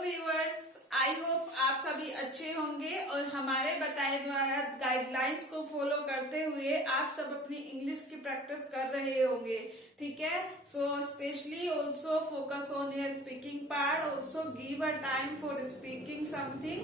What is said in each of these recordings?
Viewers, I hope आप सभी अच्छे होंगे और हमारे बताए द्वारा गाइडलाइंस को फॉलो करते हुए आप सब अपनी इंग्लिश की प्रैक्टिस कर रहे होंगे। ठीक है, so specially also focus on your speaking part, also give a time for speaking something.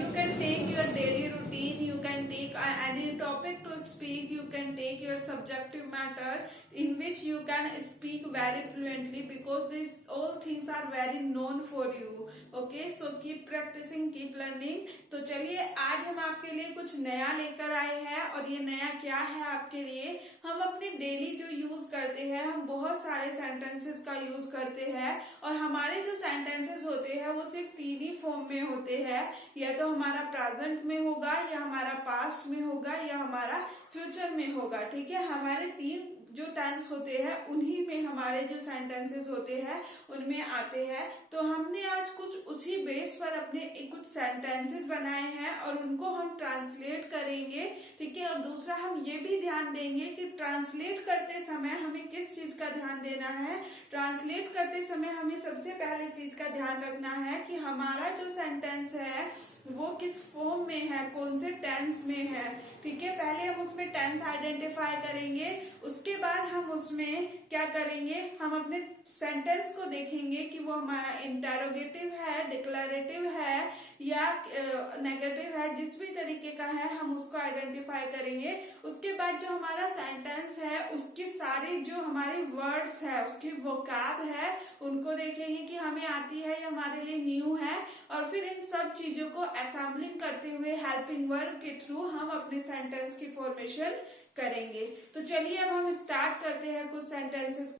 You can take your daily routine, you can take any topic to speak, you can take your subjective matter in which you can speak very fluently because these all things are very known for you. Okay, so keep practicing, keep learning. तो चलिए आज हम आपके लिए कुछ नया लेकर आए हैं और ये नया क्या है आपके लिए, हम अपने डेली जो यूज करते हैं, हम बहुत सारे सेंटेंसेस का यूज करते हैं और हमारे जो सेंटेंसेस होते हैं वो सिर्फ तीन ही फॉर्म में होते हैं, या तो हमारा प्रेजेंट में होगा, या हमारा पास्ट में होगा, या हमारा फ्यूचर में होगा। ठीक है, हमारे तीन जो टेंस होते हैं उन्हीं में हमारे जो सेंटेंसेस होते हैं उनमें आते हैं। तो हमने आज कुछ उसी बेस पर अपने कुछ सेंटेंसेस बनाए हैं और उनको हम ट्रांसलेट करेंगे। ठीक है, और दूसरा हम ये भी ध्यान देंगे कि ट्रांसलेट करते समय हमें किस चीज का ध्यान देना है। ट्रांसलेट करते समय हमें सबसे पहले चीज का ध्यान रखना है कि हमारा जो सेंटेंस है वो किस फॉर्म में है, कौन से टेंस में है। ठीक है, पहले हम उसमें टेंस आइडेंटिफाई करेंगे, उसके बाद हम उसमें क्या करेंगे, हम अपने सेंटेंस को देखेंगे कि वो हमारा इंटरोगेटिव है, डिक्लेरेटिव है या नेगेटिव है, जिस भी तरीके का है हम उसको आइडेंटिफाई करेंगे। उसके बाद जो हमारा सेंटेंस है उसके सारे जो हमारे वर्ड्स है, उसकी वोकैब है, उनको देखेंगे कि हमें आती है या हमारे लिए न्यू है, और फिर इन सब चीजों को असेंबलिंग करते हुए हेल्पिंग वर्ब के थ्रू हम अपने सेंटेंस की फॉर्मेशन करेंगे। तो चलिए अब हम स्टार्ट करते हैं कुछ सेंटेंसेस।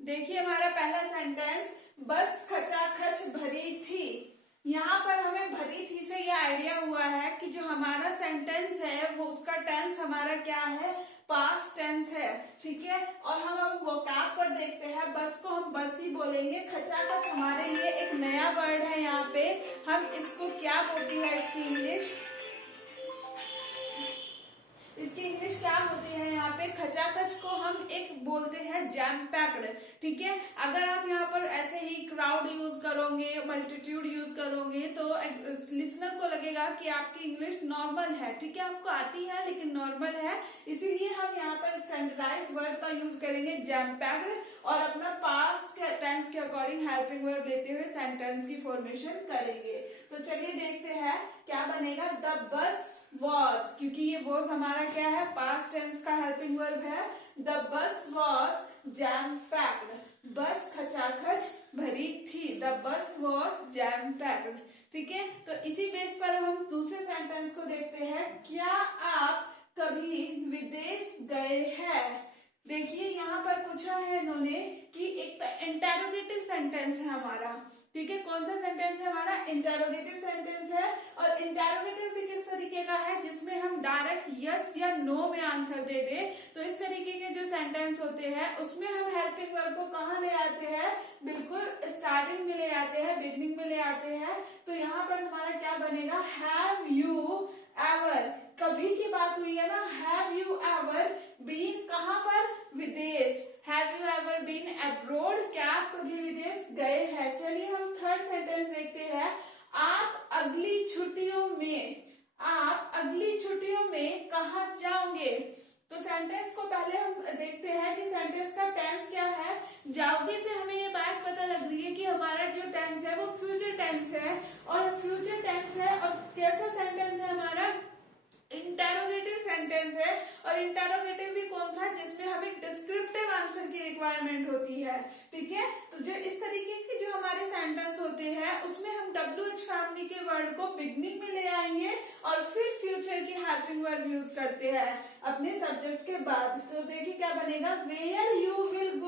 देखिए हमारा पहला सेंटेंस, बस खचाखच भरी थी। यहाँ पर हमें भरी थी से यह आइडिया हुआ है कि जो हमारा सेंटेंस है वो उसका टेंस हमारा क्या है, पास्ट टेंस है। ठीक है, और हम अब वोकैब पर देखते हैं, बस को हम बस ही बोलेंगे। खचाखच हमारे लिए एक नया वर्ड है, यहाँ पे हम इसको क्या बोलती है, इसकी इंग्लिश क्या होती है, यहाँ पे खचाखच को हम एक बोलते हैं जैम पैक्ड। ठीक है, अगर आप यहाँ पर ऐसे ही क्राउड यूज करोगे, मल्टीट्यूड यूज करोगे तो लिसनर को लगेगा कि आपकी इंग्लिश नॉर्मल है। ठीक है, आपको आती है लेकिन नॉर्मल है, इसीलिए हम यहाँ पर स्टैंडर्डाइज्ड वर्ड का यूज करेंगे जैम पैक्ड, और अपना पास्ट टेंस के अकॉर्डिंग हेल्पिंग वर्ब लेते हुए सेंटेंस की फॉर्मेशन करेंगे। तो चलिए देखते हैं क्या बनेगा, द बस वॉज, क्योंकि ये वॉज हमारा क्या है, पास्ट टेंस का हेल्पिंग वर्ब है। The bus was jam packed, बस खचाखच भरी थी। The bus was jam packed. ठीक है, तो इसी बेस पर हम दूसरे सेंटेंस को देखते हैं, क्या आप कभी विदेश गए हैं। देखिए यहाँ पर पूछा है इन्होंने कि एक इंटरोगेटिव सेंटेंस है हमारा। ठीक है, कौन सा सेंटेंस है हमारा, इंटरोगेटिव सेंटेंस है, और इंटरोगेटिव भी किस तरीके का है, जिसमें हम डायरेक्ट यस या नो में आंसर दे दे। तो इस तरीके के जो सेंटेंस होते हैं उसमें हम हेल्पिंग वर्ब को कहाँ ले आते हैं, बिल्कुल स्टार्टिंग में ले आते हैं, बिगनिंग में ले आते हैं। तो यहाँ पर हमारा क्या बनेगा, हैव यू एवर, कभी की बात हुई है ना, हैव यू एवर बीन, कहाँ पर, विदेश। Have you ever been abroad, क्या आप कभी विदेश गए हैं। चलिए हम थर्ड सेंटेंस देखते हैं, आप अगली छुट्टियों में कहाँ जाओगे। तो सेंटेंस को पहले हम देखते हैं कि सेंटेंस का टेंस क्या है। जाओगे से हमें ये बात पता लग रही है कि हमारा जो टेंस है वो फ्यूचर टेंस है, और फ्यूचर टेंस है, और कैसा सेंटेंस है हमारा, इंटरोगेटिव सेंटेंस है। और इंटरोगेटिव भी कौन सा, जिसमें हमें डिस्क्रिप्टिव आंसर की रिक्वायरमेंट होती है। ठीक है, तो जो इस तरीके के जो हमारे सेंटेंस होते हैं उसमें हम WH फैमिली के वर्ड को बिगनिंग में ले आएंगे और फिर फ्यूचर की हेल्पिंग वर्ब यूज करते हैं अपने सब्जेक्ट के बाद। तो देखिए क्या बनेगा, where you will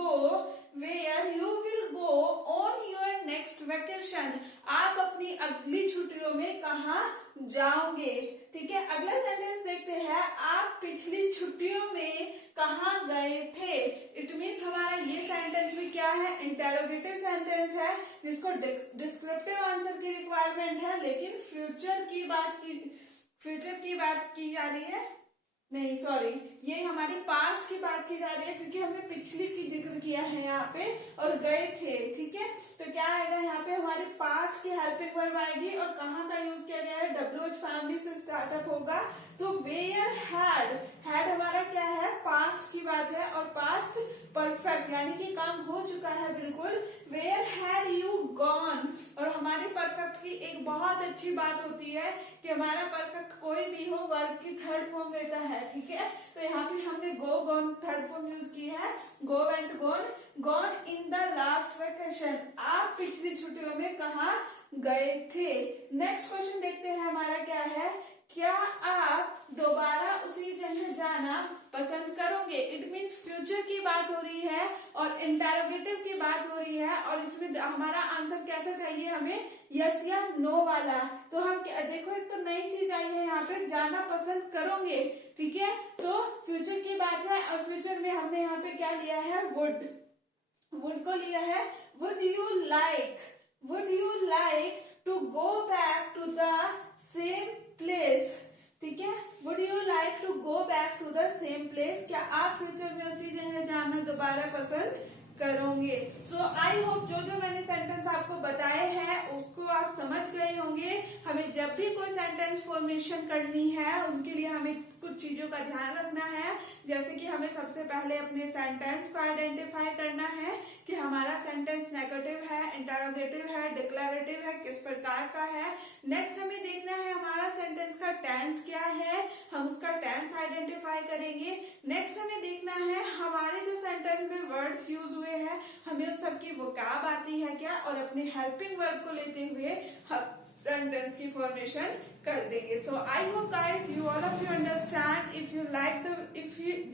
go on your next vacation, आप अपनी अगली छुट्टियों में कहाँ जाओगे। ठीक है, अगला सेंटेंस देखते हैं, आप पिछली छुट्टियों में कहाँ गए थे। इट मीन्स हमारा ये सेंटेंस भी क्या है, इंटरोगेटिव सेंटेंस है, जिसको डिस्क्रिप्टिव आंसर की रिक्वायरमेंट है, लेकिन फ्यूचर की बात की जा रही है, नहीं सॉरी, ये हमारी पास्ट की बात की जा रही है क्योंकि हमने पिछली की जिक्र किया है यहाँ पे और गए थे, ठीक है। तो क्या आएगा यहाँ पे, हमारी पास्ट की हेल्पिंग वर्ब आएगी और कहाँ का यूज किया गया है, WH फैमिली से स्टार्टअप होगा। तो वेयर हैड, हैड हमारा क्या है, पास्ट की बात है और पास्ट परफेक्ट यानी कि काम हो चुका है बिल्कुल। वेयर हैड यू गॉन, और हमारे परफेक्ट की एक बहुत अच्छी बात होती है कि हमारा परफेक्ट कोई भी हो वर्ब की थर्ड फॉर्म लेता है, ठीक है। तो यहाँ पे हमने गो गॉन थर्ड फॉर्म यूज की है, go went gone, gone in the last vacation, आप पिछली छुट्टियों में कहाँ गए थे। नेक्स्ट क्वेश्चन देखते हैं हमारा क्या है, क्या आप दोबारा उसी जगह जाना पसंद करोगे। इट मीन्स फ्यूचर की बात हो रही है और इंटेरोगेटिव की बात हो रही है और इसमें हमारा आंसर कैसा चाहिए हमें, यस या नो वाला। तो हम देखो एक तो नई चीज आई है यहाँ पे, जाना पसंद करोगे, ठीक है। तो फ्यूचर की बात है और फ्यूचर में हमने यहाँ पे क्या लिया है, वुड, वुड को लिया है। Would you like to go back to the same place, ठीक है। Would you like to go back to the same place, क्या आप फ्यूचर में उसी जगह जाना दोबारा पसंद करोगे। सो आई होप जो जो मैंने सेंटेंस आपको बताए हैं उसको आप समझ गए होंगे। हमें जब भी कोई सेंटेंस फॉर्मेशन करनी है उनके लिए हमें कुछ चीजों का ध्यान रखना है, जैसे कि हमें सबसे पहले अपने सेंटेंस को आइडेंटिफाई करना है कि हमारा सेंटेंस नेगेटिव है, इंटरोगेटिव है, डिक्लेरेटिव है, किस प्रकार का है। नेक्स्ट हमें देखना है हमारा सेंटेंस का टेंस क्या है, हम उसका टेंस आइडेंटिफाई करेंगे। नेक्स्ट हमें देखना है हमारे जो सेंटेंस में वर्ड्स यूज हुए हैं हमें उन सबकी वोकैब आती है क्या, और अपने हेल्पिंग वर्ब को लेते हुए हम सेंटेंस की फॉर्मेशन कर देंगे। So I hope guys you all of you understand. If you like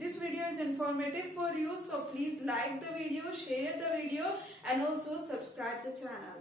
this video is informative for you, so please like the video, share the video and also subscribe the channel.